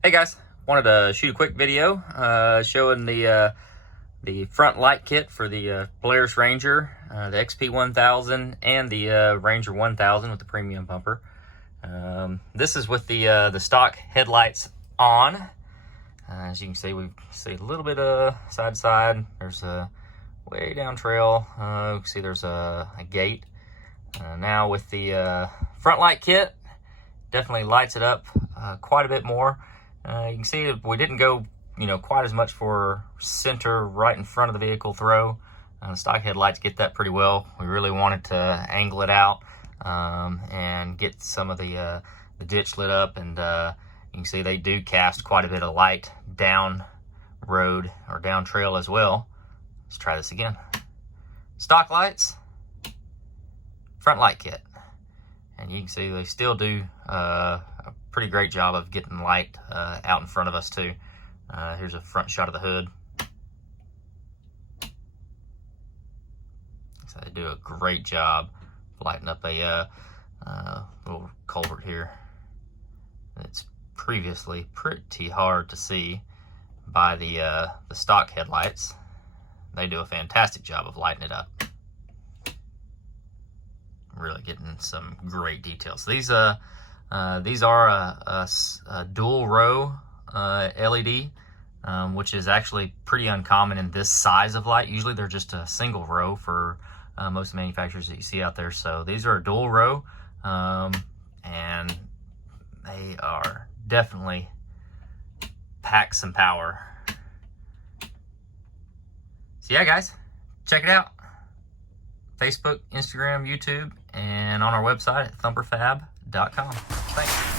Hey guys, wanted to shoot a quick video showing the front light kit for the Polaris Ranger, the XP 1000 and the Ranger 1000 with the premium bumper. This is with the stock headlights on. As you can see, we see a little bit of side to side. There's a way down trail. You can see there's a gate. Now with the front light kit, definitely lights it up quite a bit more. You can see we didn't go, quite as much for center right in front of the vehicle throw. The stock headlights get that pretty well. We really wanted to angle it out and get some of the ditch lit up, and you can see they do cast quite a bit of light down road or down trail as well. Let's try this again. Stock lights, front light kit, and you can see they still do a pretty great job of getting light out in front of us too. Here's a front shot of the hood. So they do a great job lighting up a little culvert here. It's previously pretty hard to see by the stock headlights. They do a fantastic job of lighting it up. Really getting some great details. These are a dual row LED, which is actually pretty uncommon in this size of light. Usually they're just a single row for most manufacturers that you see out there. So these are a dual row, and they are definitely pack some power. So yeah, guys, check it out. Facebook, Instagram, YouTube, and on our website at thumperfab.com. Thanks.